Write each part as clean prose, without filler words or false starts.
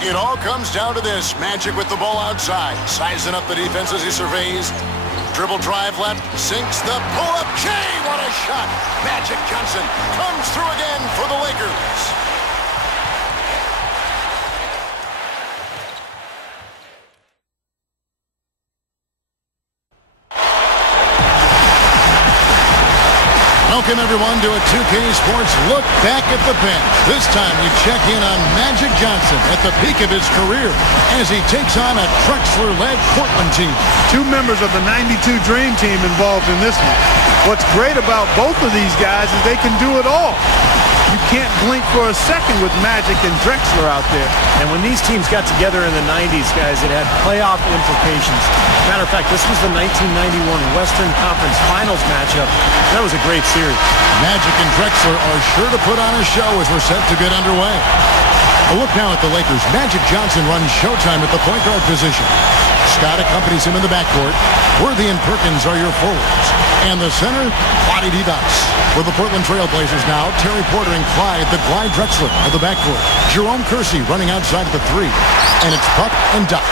It all comes down to this. Magic with the ball outside. Sizing up the defense as he surveys. Dribble drive left. Sinks the pull-up. Jay, what a shot. Magic Johnson comes through again for the Lakers. Welcome, everyone, to a 2K Sports Look Back at the Bench. This time we check in on Magic Johnson at the peak of his career as he takes on a Drexler-led Portland team. Two members of the '92 Dream Team involved in this one. What's great about both of these guys is they can do it all. You can't blink for a second with Magic and Drexler out there. And when these teams got together in the 90s, guys, it had playoff implications. Matter of fact, this was the 1991 Western Conference Finals matchup. That was a great series. Magic and Drexler are sure to put on a show as we're set to get underway. A look now at the Lakers. Magic Johnson runs showtime at the point guard position. Scott accompanies him in the backcourt. Worthy and Perkins are your forwards. And the center, Vlade Divac. For the Portland Trail Blazers now, Terry Porter and Clyde, the Clyde Drexler of the backcourt. Jerome Kersey running outside at the 3. And it's Buck and Duck.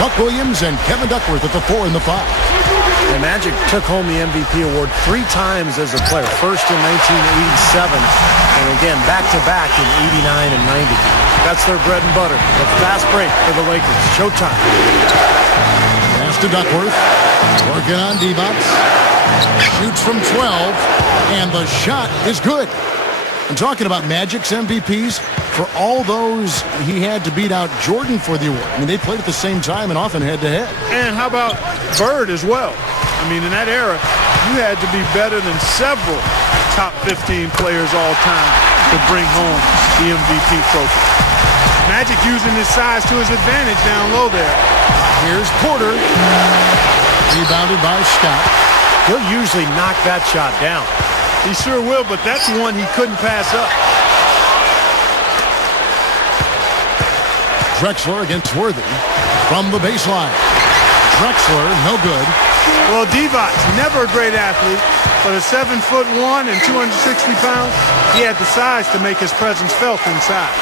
Buck Williams and Kevin Duckworth at the 4 and the 5. The Magic took home the MVP award 3 times as a player. First in 1987, and again back-to-back in 89 and 90. That's their bread and butter. The fast break for the Lakers. Showtime. Pass to Duckworth. Working on Divac. Shoots from 12, and the shot is good. I'm talking about Magic's MVPs. For all those, he had to beat out Jordan for the award. I mean, they played at the same time and often head-to-head. And how about Bird as well? I mean, in that era, you had to be better than several top 15 players all time to bring home the MVP trophy. Magic using his size to his advantage down low there. Here's Porter. Rebounded by Scott. He'll usually knock that shot down. He sure will, but that's one he couldn't pass up. Drexler against Worthy from the baseline. Drexler, no good. Well, Divac, never a great athlete, but at 7'1" and 260 pounds, he had the size to make his presence felt inside.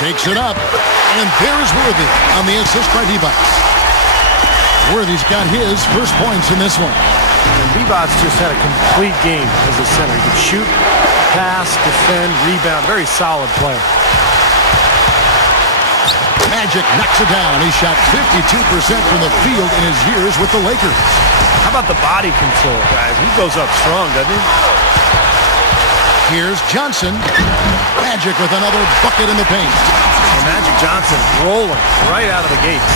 Takes it up, and there's Worthy on the assist by Divac. Worthy's got his first points in this one. And Divac just had a complete game as a center. He could shoot, pass, defend, rebound. Very solid player. Magic knocks it down. He shot 52% from the field in his years with the Lakers. How about the body control, guys? He goes up strong, doesn't he? Here's Johnson. Magic with another bucket in the paint. And Magic Johnson rolling right out of the gates.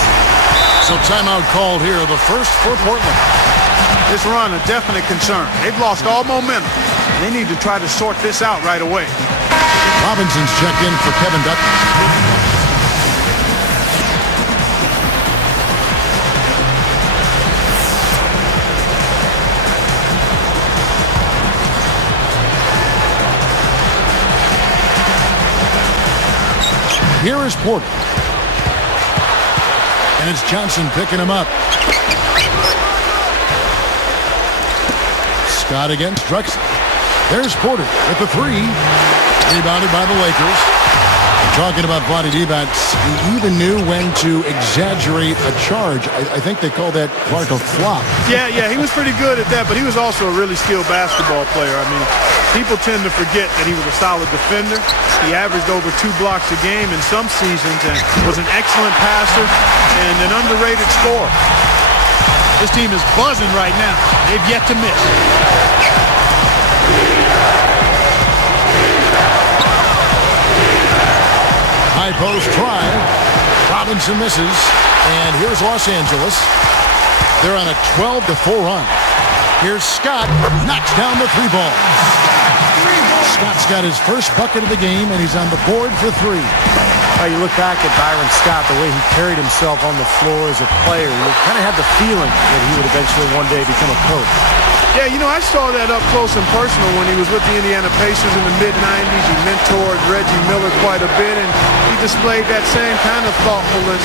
So timeout called here, the first for Portland. This run a definite concern. They've lost all momentum. They need to try to sort this out right away. Robinson's checked in for Kevin Duckworth. Here is Porter. And it's Johnson picking him up. Scott against Drexler. There's Porter with the 3. Rebounded by the Lakers. Talking about Vlade Divac, he even knew when to exaggerate a charge. I think they call that Clark a flop. Yeah, he was pretty good at that, but he was also a really skilled basketball player. I mean, people tend to forget that he was a solid defender. He averaged over 2 blocks a game in some seasons and was an excellent passer and an underrated scorer. This team is buzzing right now. They've yet to miss. High post try. Robinson misses. And here's Los Angeles. They're on a 12-4 run. Here's Scott. Knocks down the 3 ball. Scott's got his first bucket of the game, and he's on the board for 3. You look back at Byron Scott, the way he carried himself on the floor as a player. You kind of had the feeling that he would eventually one day become a coach. Yeah, you know, I saw that up close and personal when he was with the Indiana Pacers in the mid-'90s. He mentored Reggie Miller quite a bit, and he displayed that same kind of thoughtfulness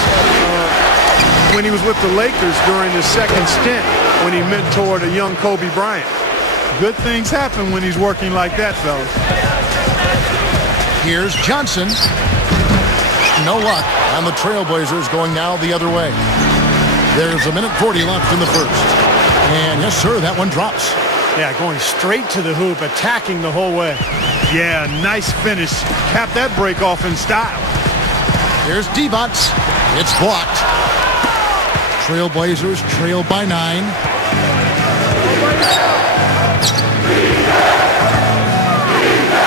when he was with the Lakers during his second stint when he mentored a young Kobe Bryant. Good things happen when he's working like that, fellas. Here's Johnson. No luck on the Trailblazers going now the other way. There's 1:40 left in the first. And yes, sir, that one drops. Yeah, going straight to the hoop, attacking the whole way. Yeah, nice finish. Cap that break off in style. Here's Divac. It's blocked. Trailblazers trail by 9.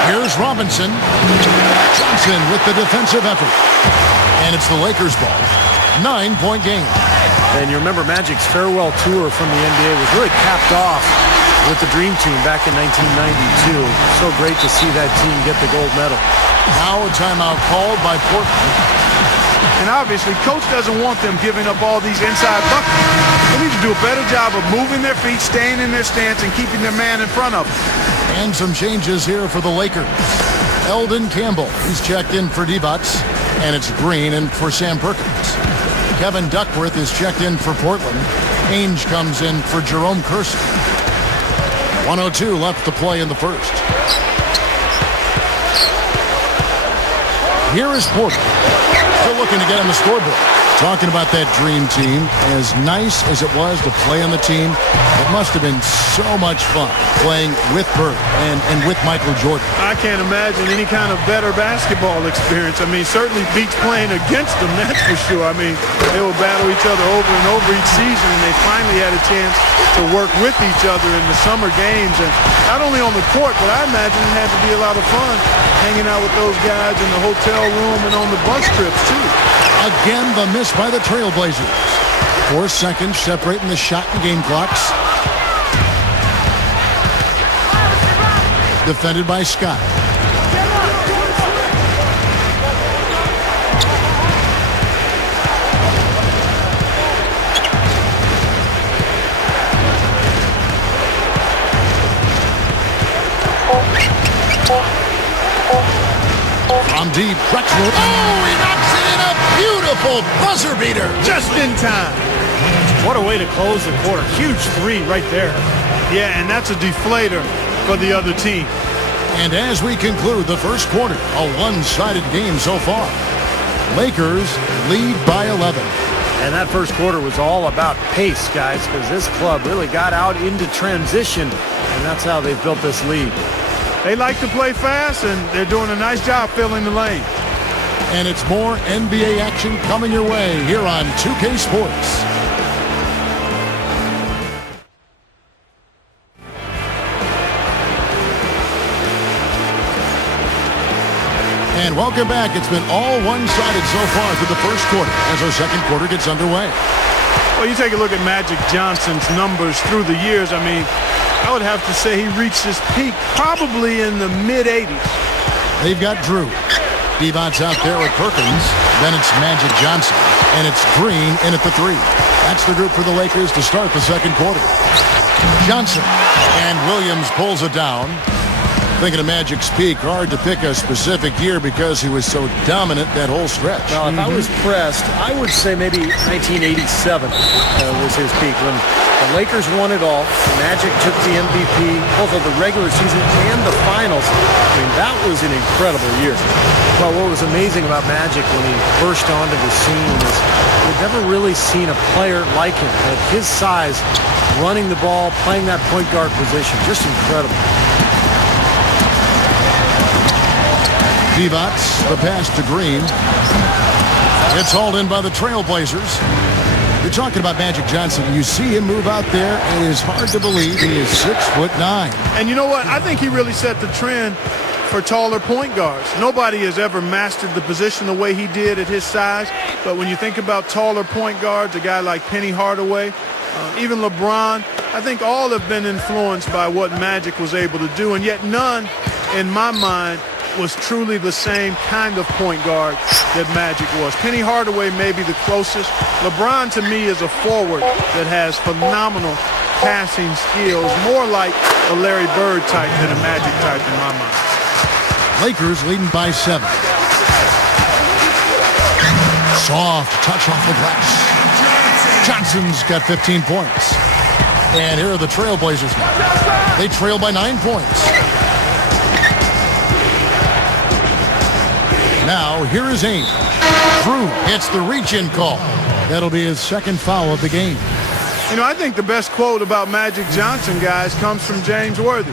Here's Robinson. Johnson with the defensive effort. And it's the Lakers ball. 9-point game. And you remember Magic's farewell tour from the NBA was really capped off with the Dream Team back in 1992. So great to see that team get the gold medal. Now a timeout called by Portland. And obviously, Coach doesn't want them giving up all these inside buckets. They need to do a better job of moving their feet, staying in their stance, and keeping their man in front of them. And some changes here for the Lakers. Eldon Campbell, he's checked in for Divac, and it's Green in for Sam Perkins. Kevin Duckworth is checked in for Portland. Ainge comes in for Jerome Kersey. 1:02 left to play in the first. Here is Portland. Still looking to get on the scoreboard. Talking about that Dream Team, as nice as it was to play on the team, it must have been so much fun playing with Bird and with Michael Jordan. I can't imagine any kind of better basketball experience. I mean, certainly beats playing against them, that's for sure. I mean, they would battle each other over and over each season, and they finally had a chance to work with each other in the summer games. And not only on the court, but I imagine it had to be a lot of fun hanging out with those guys in the hotel room and on the bus trips, too. Again, the miss by the Trailblazers. 4 seconds separating the shot and game clocks. Defended by Scott. From deep, Drexler. Oh, he knocks it in. A beautiful buzzer beater. Just in time. What a way to close the quarter. Huge three right there. Yeah, and that's a deflator for the other team. And as we conclude the first quarter, a one-sided game so far. Lakers lead by 11. And that first quarter was all about pace, guys, because this club really got out into transition, and that's how they've built this lead. They like to play fast, and they're doing a nice job filling the lane. And it's more NBA action coming your way here on 2K Sports. And welcome back. It's been all one-sided so far through the first quarter as our second quarter gets underway. Well, you take a look at Magic Johnson's numbers through the years. I mean, I would have to say he reached his peak probably in the mid-'80s. They've got Drew. Divac's out there with Perkins. Then it's Magic Johnson. And it's Green in at the 3. That's the group for the Lakers to start the second quarter. Johnson. And Williams pulls it down. Thinking of Magic's peak, hard to pick a specific year because he was so dominant that whole stretch. Well, if I was pressed, I would say maybe 1987 was his peak when the Lakers won it all. Magic took the MVP, both of the regular season and the finals. I mean, that was an incredible year. But what was amazing about Magic when he burst onto the scene is we've never really seen a player like him at his size, running the ball, playing that point guard position. Just incredible. Divac, the pass to Green. It's hauled in by the Trailblazers. You're talking about Magic Johnson. You see him move out there, and it is hard to believe he is 6'9". And you know what? I think he really set the trend for taller point guards. Nobody has ever mastered the position the way he did at his size. But when you think about taller point guards, a guy like Penny Hardaway, even LeBron, I think all have been influenced by what Magic was able to do. And yet none, in my mind, was truly the same kind of point guard that Magic was. Penny Hardaway may be the closest. LeBron, to me, is a forward that has phenomenal passing skills, more like a Larry Bird type than a Magic type in my mind. Lakers leading by 7. Soft touch off the glass. Johnson's got 15 points. And here are the Trailblazers now. They trail by 9 points. Now, here is Ainge. Drew hits the reach-in call. That'll be his second foul of the game. You know, I think the best quote about Magic Johnson, guys, comes from James Worthy.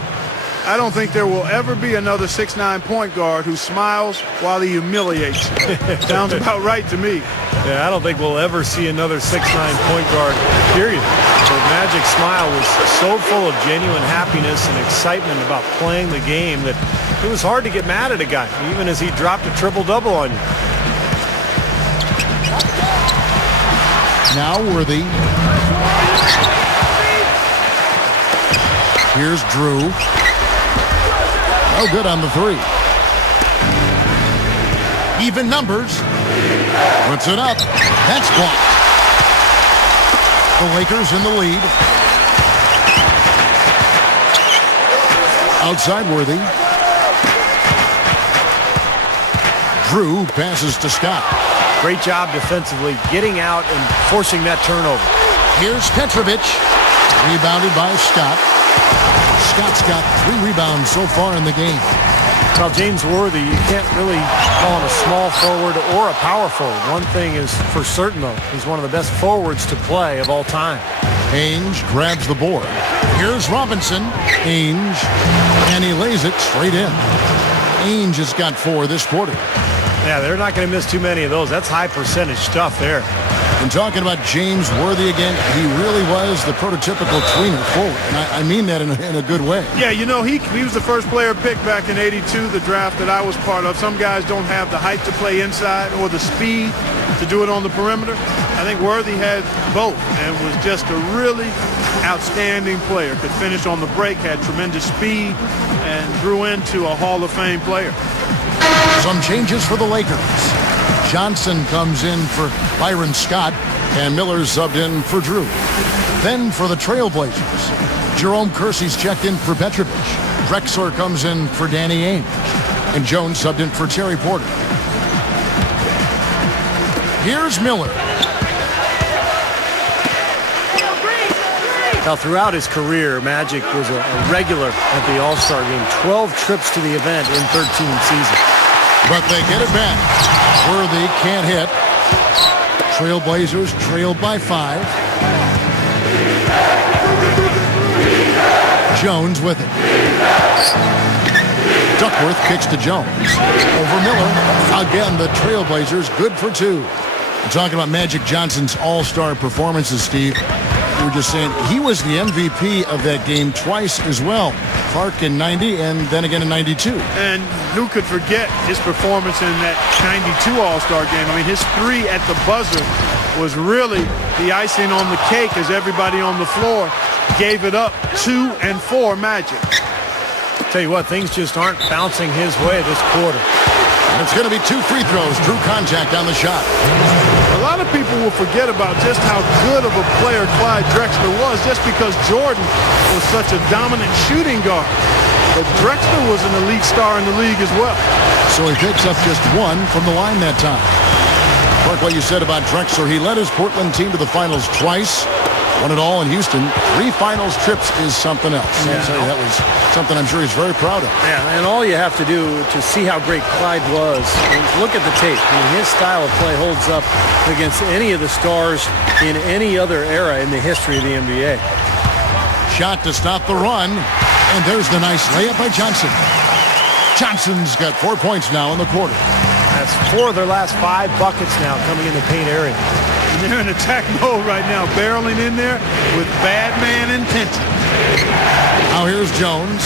I don't think there will ever be another 6'9" point guard who smiles while he humiliates. Sounds about right to me. Yeah, I don't think we'll ever see another 6'9" point guard, period. But Magic's smile was so full of genuine happiness and excitement about playing the game that it was hard to get mad at a guy, even as he dropped a triple-double on you. Now Worthy. Here's Drew. No good on the three. Even numbers. Puts it up. That's blocked. The Lakers in the lead. Outside Worthy. Drew passes to Scott. Great job defensively, getting out and forcing that turnover. Here's Petrovic. Rebounded by Scott. Scott's got 3 rebounds so far in the game. Well, James Worthy, you can't really call him a small forward or a power forward. One thing is for certain, though, he's one of the best forwards to play of all time. Ainge grabs the board. Here's Robinson. Ainge. And he lays it straight in. Ainge has got 4 this quarter. Yeah, they're not going to miss too many of those. That's high percentage stuff there. And talking about James Worthy again, he really was the prototypical tweener forward. And I mean that in a good way. Yeah, you know, he was the first player picked back in '82, the draft that I was part of. Some guys don't have the height to play inside or the speed to do it on the perimeter. I think Worthy had both and was just a really outstanding player. Could finish on the break, had tremendous speed, and grew into a Hall of Fame player. Some changes for the Lakers. Johnson comes in for Byron Scott, and Miller's subbed in for Drew. Then for the Trailblazers, Jerome Kersey's checked in for Petrovic. Drexler comes in for Danny Ainge, and Jones subbed in for Terry Porter. Here's Miller. Now, throughout his career, Magic was a regular at the All-Star game. 12 trips to the event in 13 seasons. But they get it back. Worthy can't hit. Trailblazers trailed by 5. Jones with it. Duckworth kicks to Jones. Over Miller. Again, the Trailblazers good for 2. We're talking about Magic Johnson's all-star performances, Steve. We were just saying he was the MVP of that game twice as well. Clark in 90 and then again in 92. And who could forget his performance in that 92 All-Star game? I mean, his 3 at the buzzer was really the icing on the cake as everybody on the floor gave it up. 2 and 4 Magic. Tell you what, things just aren't bouncing his way this quarter. And it's going to be 2 free throws. Drew contact on the shot. A lot of people will forget about just how good of a player Clyde Drexler was just because Jordan was such a dominant shooting guard. But Drexler was an elite star in the league as well. So he picks up just 1 from the line that time. Clark, what you said about Drexler, he led his Portland team to the finals twice. Won it all in Houston. 3 finals trips is something else. Yeah. So that was something I'm sure he's very proud of. Yeah, and all you have to do to see how great Clyde was, look at the tape. I mean, his style of play holds up against any of the stars in any other era in the history of the NBA. Shot to stop the run. And there's the nice layup by Johnson. Johnson's got 4 points now in the quarter. That's 4 of their last 5 buckets now coming in the paint area. They're in attack mode right now, barreling in there with bad man intention. Now here's Jones.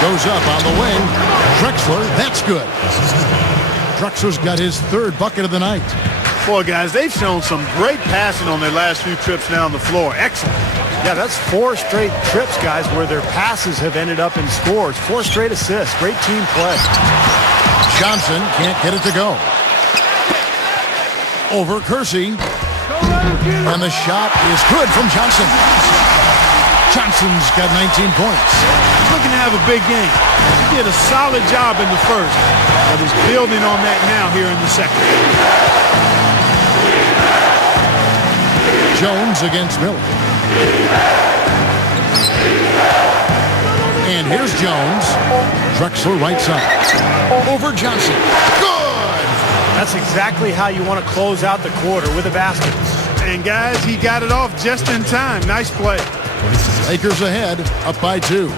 Goes up on the wing. Drexler, that's good. Drexler's got his 3rd bucket of the night. Boy, guys, they've shown some great passing on their last few trips down the floor. Excellent. Yeah, that's 4 straight trips, guys, where their passes have ended up in scores. 4 straight assists. Great team play. Johnson can't get it to go. Over Kersey. And the shot is good from Johnson. Johnson's got 19 points. He's looking to have a big game. He did a solid job in the first, but he's building on that now here in the second. Jones against Miller. And here's Jones. Drexler right side. Over Johnson. Good! That's exactly how you want to close out the quarter, with a basket. And guys, he got it off just in time. Nice play. Lakers ahead, up by 2.